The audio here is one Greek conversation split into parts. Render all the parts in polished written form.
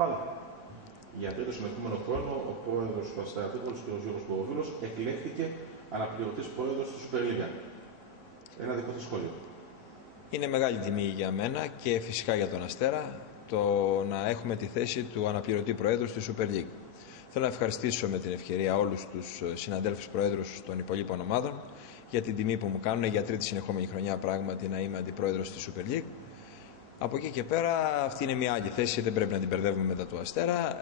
Πάλι. Για τρίτο συνεχόμενο χρόνο, ο πρόεδρος του Αστέρα Τρίπολης, κ. Γιώργος Ποροβίλος, εκλέχθηκε αναπληρωτής πρόεδρος του Super League. Ένα δικό σας σχόλιο. Είναι μεγάλη τιμή για μένα και φυσικά για τον Αστέρα το να έχουμε τη θέση του αναπληρωτή προέδρου στη Super League. Θέλω να ευχαριστήσω με την ευκαιρία όλους τους συναδέλφους προέδρους των υπολείπων ομάδων για την τιμή που μου κάνουν για τρίτη συνεχόμενη χρονιά πράγματι να είμαι αντιπρόεδρος στη Super League. Από εκεί και πέρα αυτή είναι μια άλλη θέση, δεν πρέπει να την μπερδεύουμε μετά του Αστέρα.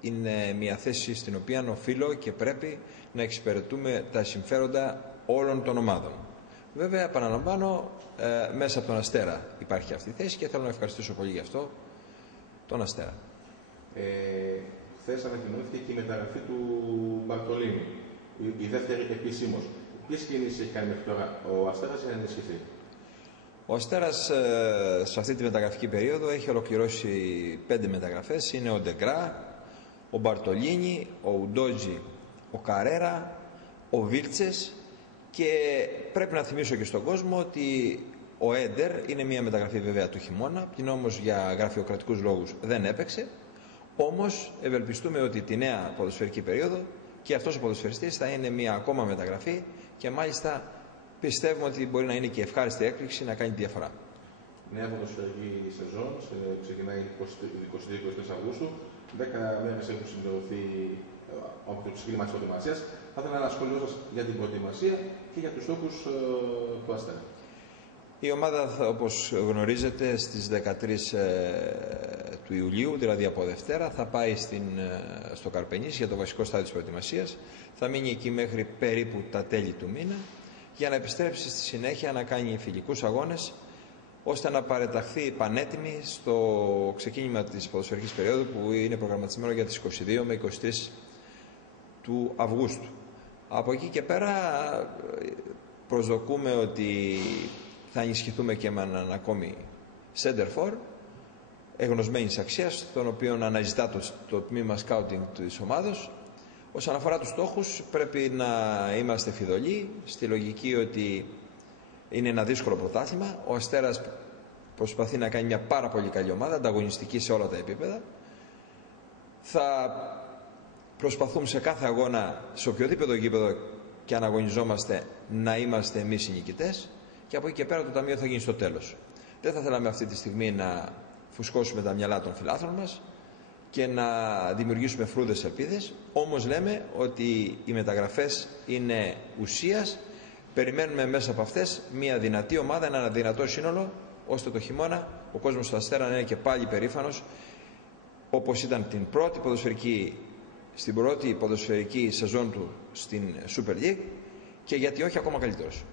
Είναι μια θέση στην οποία οφείλω και πρέπει να εξυπηρετούμε τα συμφέροντα όλων των ομάδων. Βέβαια, επαναλαμβάνω, μέσα από τον Αστέρα υπάρχει αυτή η θέση και θέλω να ευχαριστήσω πολύ γι' αυτό τον Αστέρα. Χθες ανακοινώθηκε και η μεταγραφή του Μπαρτολίνη, η δεύτερη επισήμως. Ποιες κινήσεις έχει κάνει μέχρι τώρα ο Αστέρας για να ενισχυθεί? Ο Αστέρας σε αυτή τη μεταγραφική περίοδο έχει ολοκληρώσει 5 μεταγραφές. Είναι ο Ντεγκρά, ο Μπαρτολίνη, ο Ουντότζι, ο Καρέρα, ο Βίλτσες και πρέπει να θυμίσω και στον κόσμο ότι ο Έντερ είναι μια μεταγραφή βέβαια του χειμώνα, την όμως για γραφειοκρατικούς λόγους δεν έπαιξε. Όμως ευελπιστούμε ότι τη νέα ποδοσφαιρική περίοδο και αυτός ο ποδοσφαιριστής θα είναι μια ακόμα μεταγραφή και μάλιστα πιστεύουμε ότι μπορεί να είναι και ευχάριστη έκπληξη να κάνει τη διαφορά. Νέα ποδοσφαιρική σεζόν ξεκινάει 22-23 Αυγούστου. 10 μέρες έχουν συμπληρωθεί από το ξεκίνημα της προετοιμασίας. Θα ήθελα ένα σχόλιο σας για την προετοιμασία και για τους στόχους του Αστέρα. Η ομάδα, όπως γνωρίζετε, στις 13 του Ιουλίου, δηλαδή από Δευτέρα, θα πάει στο Καρπενήσι για το βασικό στάδιο της προετοιμασίας. Θα μείνει εκεί μέχρι περίπου τα τέλη του μήνα για να επιστρέψει στη συνέχεια να κάνει φιλικούς αγώνες ώστε να παρεταχθεί πανέτοιμη στο ξεκίνημα της ποδοσφαιρικής περίοδου που είναι προγραμματισμένο για τις 22 με 23 του Αυγούστου. Από εκεί και πέρα προσδοκούμε ότι θα ενισχυθούμε και με έναν ακόμη center for εγνωσμένης αξίας, τον οποίο αναζητά το τμήμα scouting της ομάδος. Όσον αφορά τους στόχους, πρέπει να είμαστε φιδωλοί στη λογική ότι είναι ένα δύσκολο πρωτάθλημα. Ο Αστέρας προσπαθεί να κάνει μια πάρα πολύ καλή ομάδα, ανταγωνιστική σε όλα τα επίπεδα. Θα προσπαθούμε σε κάθε αγώνα, σε οποιοδήποτε γήπεδο και αν αγωνιζόμαστε, να είμαστε εμείς οι νικητές και από εκεί και πέρα το ταμείο θα γίνει στο τέλος. Δεν θα θέλαμε αυτή τη στιγμή να φουσκώσουμε τα μυαλά των φιλάθλων μας και να δημιουργήσουμε φρούδες ελπίδες, όμως λέμε ότι οι μεταγραφές είναι ουσίας. Περιμένουμε μέσα από αυτές μια δυνατή ομάδα, ένα δυνατό σύνολο, ώστε το χειμώνα ο κόσμος του Αστέρα να είναι και πάλι περήφανος όπως ήταν στην πρώτη ποδοσφαιρική σεζόν του στην Super League και γιατί όχι ακόμα καλύτερος.